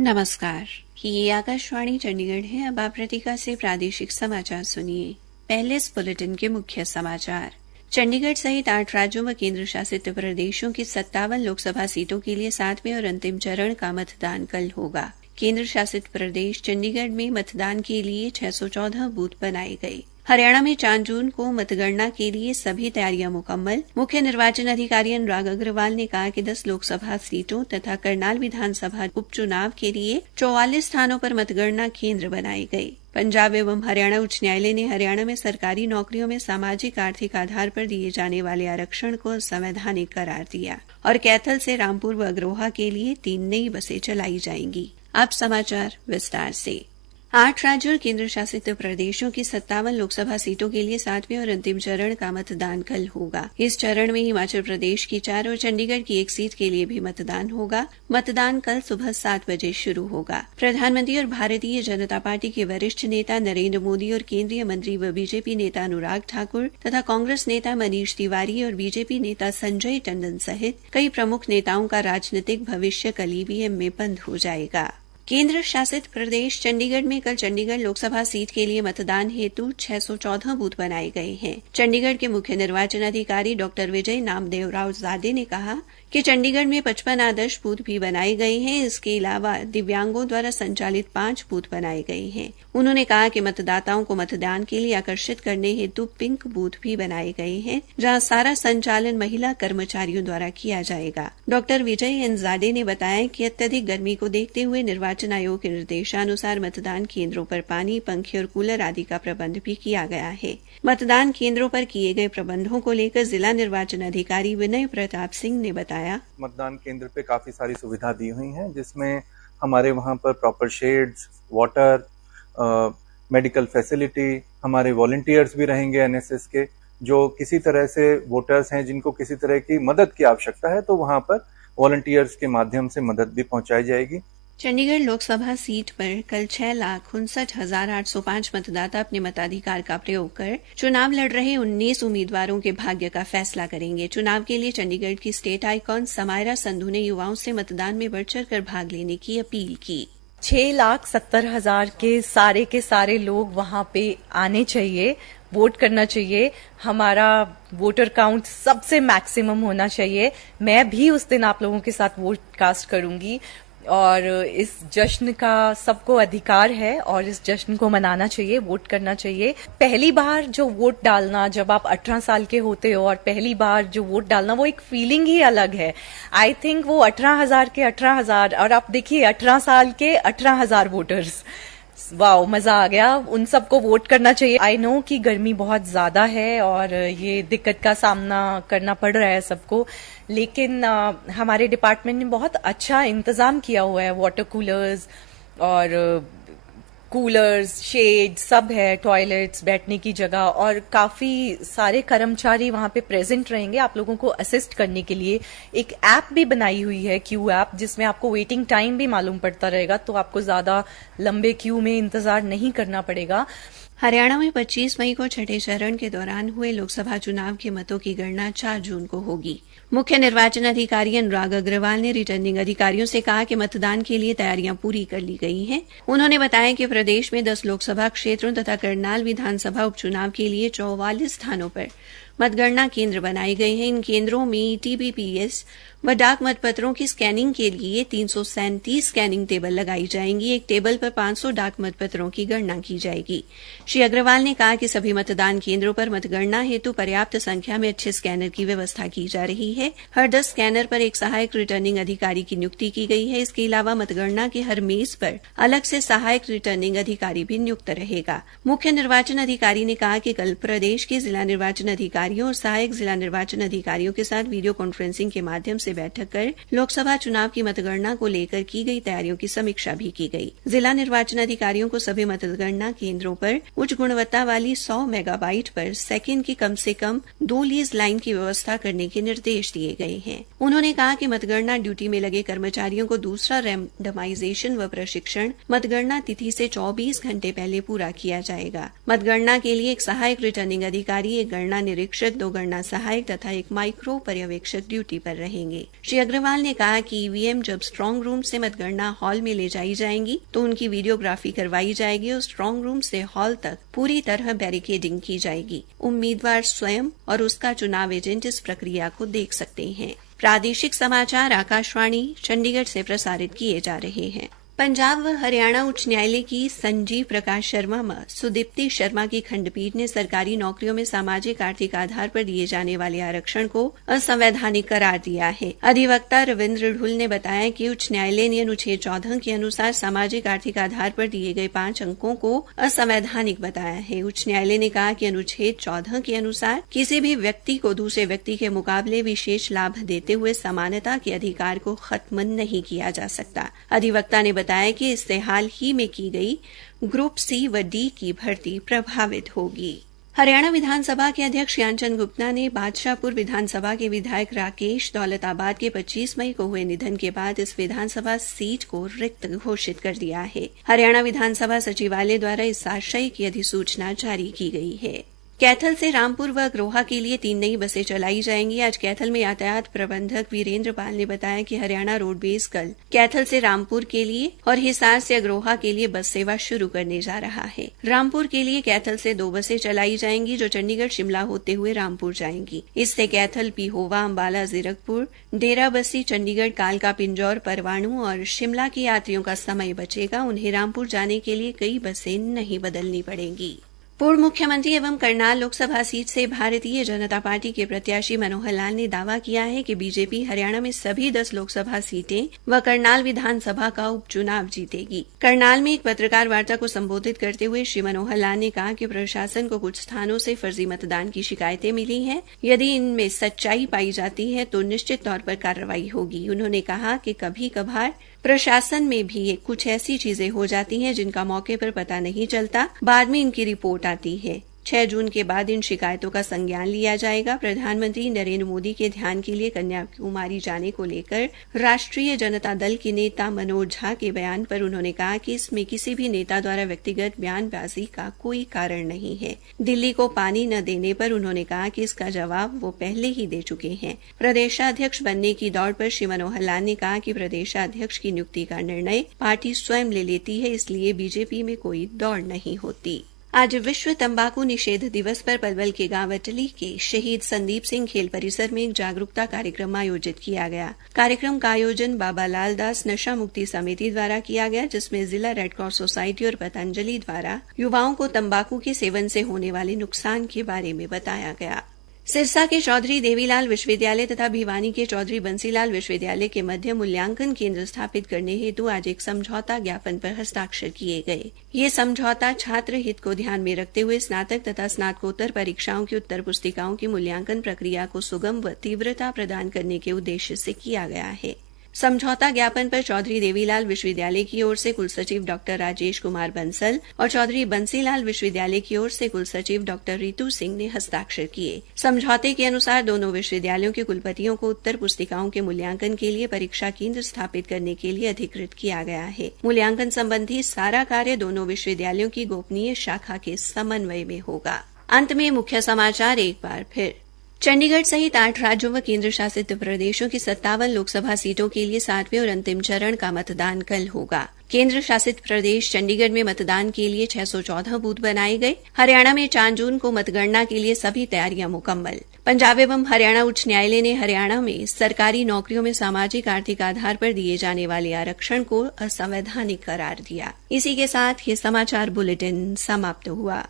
नमस्कार, ये आकाशवाणी चंडीगढ़ है। अब आप प्रतीका से प्रादेशिक समाचार सुनिए। पहले इस बुलेटिन के मुख्य समाचार। चंडीगढ़ सहित 8 राज्यों व केंद्र शासित प्रदेशों की 57 लोकसभा सीटों के लिए 7वें और अंतिम चरण का मतदान कल होगा। केंद्र शासित प्रदेश चंडीगढ़ में मतदान के लिए 614 बूथ बनाए गए। हरियाणा में 4 जून को मतगणना के लिए सभी तैयारियां मुकम्मल। मुख्य निर्वाचन अधिकारी अनुराग अग्रवाल ने कहा कि 10 लोकसभा सीटों तथा करनाल विधानसभा उपचुनाव के लिए 44 स्थानों पर मतगणना केंद्र बनाए गए। पंजाब एवं हरियाणा उच्च न्यायालय ने हरियाणा में सरकारी नौकरियों में सामाजिक आर्थिक आधार पर दिए जाने वाले आरक्षण को असंवैधानिक करार दिया और कैथल से रामपुर व अग्रोहा के लिए 3 नई बसें चलाई जाएंगी। अब समाचार विस्तार से। 8 राज्यों और केंद्र शासित प्रदेशों की 57 लोकसभा सीटों के लिए 7वें और अंतिम चरण का मतदान कल होगा। इस चरण में हिमाचल प्रदेश की 4 और चंडीगढ़ की 1 सीट के लिए भी मतदान होगा। मतदान कल सुबह 7 बजे शुरू होगा। प्रधानमंत्री और भारतीय जनता पार्टी के वरिष्ठ नेता नरेंद्र मोदी और केंद्रीय मंत्री व बीजेपी नेता अनुराग ठाकुर तथा कांग्रेस नेता मनीष तिवारी और बीजेपी नेता संजय टंडन सहित कई प्रमुख नेताओं का राजनीतिक भविष्य कल ईवीएम में बंद हो जाएगा। केंद्र शासित प्रदेश चंडीगढ़ में कल चंडीगढ़ लोकसभा सीट के लिए मतदान हेतु 614 बूथ बनाए गए हैं। चंडीगढ़ के मुख्य निर्वाचन अधिकारी डॉ विजय नामदेव राव जादे ने कहा कि चंडीगढ़ में 55 आदर्श बूथ भी बनाए गए हैं। इसके अलावा दिव्यांगों द्वारा संचालित 5 बूथ बनाए गए हैं। उन्होंने कहा कि मतदाताओं को मतदान के लिए आकर्षित करने हेतु पिंक बूथ भी बनाए गए हैं, जहां सारा संचालन महिला कर्मचारियों द्वारा किया जाएगा। डॉ विजय एन जादे ने बताया कि अत्यधिक गर्मी को देखते हुए निर्वाचन आयोग के निर्देशानुसार मतदान केंद्रों पर पानी, पंखे और कूलर आदि का प्रबंध भी किया गया है। मतदान केंद्रों पर किए गए प्रबंधों को लेकर जिला निर्वाचन अधिकारी विनय प्रताप सिंह ने बताया, मतदान केंद्र पे काफी सारी सुविधा दी हुई हैं, जिसमें हमारे वहां पर proper shades, water, medical facility, हमारे वॉलंटियर्स भी रहेंगे एनएसएस के, जो किसी तरह से वोटर्स हैं जिनको किसी तरह की मदद की आवश्यकता है तो वहां पर वॉलंटियर्स के माध्यम से मदद भी पहुंचाई जाएगी। चंडीगढ़ लोकसभा सीट पर कल 6,59,805 मतदाता अपने मताधिकार का प्रयोग कर चुनाव लड़ रहे 19 उम्मीदवारों के भाग्य का फैसला करेंगे। चुनाव के लिए चंडीगढ़ की स्टेट आइकॉन समायरा संधू ने युवाओं से मतदान में बढ़-चढ़ कर भाग लेने की अपील की। 6,70,000 के सारे लोग वहां पे आने चाहिए, वोट करना चाहिए। हमारा वोटर काउंट सबसे मैक्सिमम होना चाहिए। मैं भी उस दिन आप लोगों के साथ वोट कास्ट करूंगी और इस जश्न का सबको अधिकार है और इस जश्न को मनाना चाहिए, वोट करना चाहिए। पहली बार जो वोट डालना, जब आप 18 साल के होते हो और पहली बार जो वोट डालना, वो एक फीलिंग ही अलग है। आई थिंक वो 18,000 के 18,000 और आप देखिए 18 साल के 18,000 वोटर्स, वाओ, मजा आ गया। उन सबको वोट करना चाहिए। आई नो कि गर्मी बहुत ज्यादा है और ये दिक्कत का सामना करना पड़ रहा है सबको, लेकिन हमारे डिपार्टमेंट ने बहुत अच्छा इंतजाम किया हुआ है। वाटर कूलर्स और कूलर्स, शेड सब है, टॉयलेट्स, बैठने की जगह और काफी सारे कर्मचारी वहां पे प्रेजेंट रहेंगे आप लोगों को असिस्ट करने के लिए। एक ऐप भी बनाई हुई है, क्यू ऐप, जिसमें आपको वेटिंग टाइम भी मालूम पड़ता रहेगा, तो आपको ज्यादा लंबे क्यू में इंतजार नहीं करना पड़ेगा। हरियाणा में 25 मई को छठे चरण के दौरान हुए लोकसभा चुनाव के मतों की गणना 4 जून को होगी। मुख्य निर्वाचन अधिकारी अनुराग अग्रवाल ने रिटर्निंग अधिकारियों से कहा कि मतदान के लिए तैयारियां पूरी कर ली गई हैं। उन्होंने बताया कि प्रदेश में 10 लोकसभा क्षेत्रों तथा करनाल विधानसभा उपचुनाव के लिए 44 स्थानों पर मतगणना केंद्र बनाए गए हैं। इन केंद्रों में टीबीपीएस व डाक मतपत्रों की स्कैनिंग के लिए 337 स्कैनिंग टेबल लगाई जाएंगी। एक टेबल पर 500 डाक मतपत्रों की गणना की जाएगी। श्री अग्रवाल ने कहा कि सभी मतदान केंद्रों पर मतगणना हेतु पर्याप्त संख्या में अच्छे स्कैनर की व्यवस्था की जा रही है। हर 10 स्कैनर पर एक सहायक रिटर्निंग अधिकारी की नियुक्ति की गई है। इसके अलावा मतगणना के हर मेज पर अलग से सहायक रिटर्निंग अधिकारी भी नियुक्त रहेगा। मुख्य निर्वाचन अधिकारी ने कहा कि कल प्रदेश के जिला निर्वाचन अधिकारियों और सहायक जिला निर्वाचन अधिकारियों के साथ वीडियो कॉन्फ्रेंसिंग के माध्यम से बैठक कर लोकसभा चुनाव की मतगणना को लेकर की गई तैयारियों की समीक्षा भी की गई। जिला निर्वाचन अधिकारियों को सभी मतगणना केंद्रों पर उच्च गुणवत्ता वाली 100 मेगाबाइट पर सेकंड की कम से कम 2 लीज लाइन की व्यवस्था करने के निर्देश दिए गए हैं। उन्होंने कहा कि मतगणना ड्यूटी में लगे कर्मचारियों को दूसरा रैंडमाइजेशन व प्रशिक्षण मतगणना तिथि से 24 घंटे पहले पूरा किया जाएगा। मतगणना के लिए एक सहायक रिटर्निंग अधिकारी, एक गणना निरीक्षक पर्यवेक्षक, 2 गणना सहायक तथा 1 माइक्रो पर्यवेक्षक ड्यूटी पर रहेंगे। श्री अग्रवाल ने कहा कि ईवीएम जब स्ट्रांग रूम से मतगणना हॉल में ले जाई जाएंगी तो उनकी वीडियोग्राफी करवाई जाएगी और स्ट्रांग रूम से हॉल तक पूरी तरह बैरिकेडिंग की जाएगी। उम्मीदवार स्वयं और उसका चुनाव एजेंट इस प्रक्रिया को देख सकते हैं। प्रादेशिक समाचार आकाशवाणी चंडीगढ़ से प्रसारित किए जा रहे हैं। पंजाब व हरियाणा उच्च न्यायालय की संजीव प्रकाश शर्मा व सुदीप्ति शर्मा की खंडपीठ ने सरकारी नौकरियों में सामाजिक आर्थिक आधार पर दिए जाने वाले आरक्षण को असंवैधानिक करार दिया है। अधिवक्ता रविन्द्र ढुल ने बताया कि उच्च न्यायालय ने अनुच्छेद 14 के अनुसार सामाजिक आर्थिक आधार पर दिए गए 5 अंकों को असंवैधानिक बताया है। उच्च न्यायालय ने कहा कि अनुच्छेद 14 के अनुसार किसी भी व्यक्ति को दूसरे व्यक्ति के मुकाबले विशेष लाभ देते हुए समानता के अधिकार को खत्म नहीं किया जा सकता। अधिवक्ता ने बताया कि इससे हाल ही में की गई ग्रुप सी व डी की भर्ती प्रभावित होगी। हरियाणा विधानसभा के अध्यक्ष ज्ञानचंद गुप्ता ने बादशाहपुर विधानसभा के विधायक राकेश दौलताबाद के 25 मई को हुए निधन के बाद इस विधानसभा सीट को रिक्त घोषित कर दिया है। हरियाणा विधानसभा सचिवालय द्वारा इस आशय की अधिसूचना जारी की गई है। कैथल से रामपुर व अग्रोहा के लिए 3 नई बसें चलाई जाएंगी। आज कैथल में यातायात प्रबंधक वीरेंद्र पाल ने बताया कि हरियाणा रोडवेज कल कैथल से रामपुर के लिए और हिसार से अग्रोहा के लिए बस सेवा शुरू करने जा रहा है। रामपुर के लिए कैथल से 2 बसें चलाई जाएंगी जो चंडीगढ़ शिमला होते हुए रामपुर जाएंगी। इससे कैथल, पिहोवा, अंबाला, जीरकपुर, डेराबस्सी, चंडीगढ़, कालका, पिंजौर, परवाणू और शिमला के यात्रियों का समय बचेगा। उन्हें रामपुर जाने के लिए कई बसें नहीं बदलनी पड़ेंगी। पूर्व मुख्यमंत्री एवं करनाल लोकसभा सीट से भारतीय जनता पार्टी के प्रत्याशी मनोहर लाल ने दावा किया है कि बीजेपी हरियाणा में सभी 10 लोकसभा सीटें व करनाल विधानसभा का उपचुनाव जीतेगी। करनाल में एक पत्रकार वार्ता को संबोधित करते हुए श्री मनोहर लाल ने कहा कि प्रशासन को कुछ स्थानों से फर्जी मतदान की शिकायतें मिली हैं। यदि इनमें सच्चाई पाई जाती है तो निश्चित तौर पर कार्रवाई होगी। उन्होंने कहा कि कभी कभार प्रशासन में भी कुछ ऐसी चीजें हो जाती हैं जिनका मौके पर पता नहीं चलता, बाद में इनकी रिपोर्ट आती है। 6 जून के बाद इन शिकायतों का संज्ञान लिया जाएगा। प्रधानमंत्री नरेंद्र मोदी के ध्यान के लिए कन्याकुमारी जाने को लेकर राष्ट्रीय जनता दल के नेता मनोज झा के बयान पर उन्होंने कहा कि इसमें किसी भी नेता द्वारा व्यक्तिगत बयानबाजी का कोई कारण नहीं है। दिल्ली को पानी न देने पर उन्होंने कहा कि इसका जवाब वो पहले ही दे चुके हैं। प्रदेशाध्यक्ष बनने की दौड़ पर श्री मनोहर लाल ने कहा कि प्रदेशाध्यक्ष की नियुक्ति का निर्णय पार्टी स्वयं ले लेती है, इसलिए बीजेपी में कोई दौड़ नहीं होती। आज विश्व तंबाकू निषेध दिवस पर पलवल के गांव अटली के शहीद संदीप सिंह खेल परिसर में एक जागरूकता कार्यक्रम आयोजित किया गया। कार्यक्रम का आयोजन बाबा लाल दास नशा मुक्ति समिति द्वारा किया गया, जिसमें जिला रेड क्रॉस सोसाइटी और पतंजलि द्वारा युवाओं को तंबाकू के सेवन से होने वाले नुकसान के बारे में बताया गया। सिरसा के चौधरी देवीलाल विश्वविद्यालय तथा भिवानी के चौधरी बंसीलाल विश्वविद्यालय के मध्य मूल्यांकन केंद्र स्थापित करने हेतु आज एक समझौता ज्ञापन पर हस्ताक्षर किए गए। ये समझौता छात्र हित को ध्यान में रखते हुए स्नातक तथा स्नातकोत्तर परीक्षाओं की उत्तर पुस्तिकाओं की मूल्यांकन प्रक्रिया को सुगम व तीव्रता प्रदान करने के उद्देश्य से किया गया है। समझौता ज्ञापन पर चौधरी देवीलाल विश्वविद्यालय की ओर से कुलसचिव डॉक्टर राजेश कुमार बंसल और चौधरी बंसीलाल विश्वविद्यालय की ओर से कुलसचिव डॉक्टर रितु सिंह ने हस्ताक्षर किए। समझौते के अनुसार दोनों विश्वविद्यालयों के कुलपतियों को उत्तर पुस्तिकाओं के मूल्यांकन के लिए परीक्षा केंद्र स्थापित करने के लिए अधिकृत किया गया है। मूल्यांकन संबंधी सारा कार्य दोनों विश्वविद्यालयों की गोपनीय शाखा के समन्वय में होगा। अंत में मुख्य समाचार एक बार फिर। चंडीगढ़ सहित 8 राज्यों व केंद्र शासित प्रदेशों की 57 लोकसभा सीटों के लिए 7वें और अंतिम चरण का मतदान कल होगा। केंद्र शासित प्रदेश चंडीगढ़ में मतदान के लिए 614 बूथ बनाए गए। हरियाणा में 4 जून को मतगणना के लिए सभी तैयारियां मुकम्मल। पंजाब एवं हरियाणा उच्च न्यायालय ने हरियाणा में सरकारी नौकरियों में सामाजिक आर्थिक आधार पर दिए जाने वाले आरक्षण को असंवैधानिक करार दिया। इसी के साथ ये समाचार बुलेटिन समाप्त हुआ।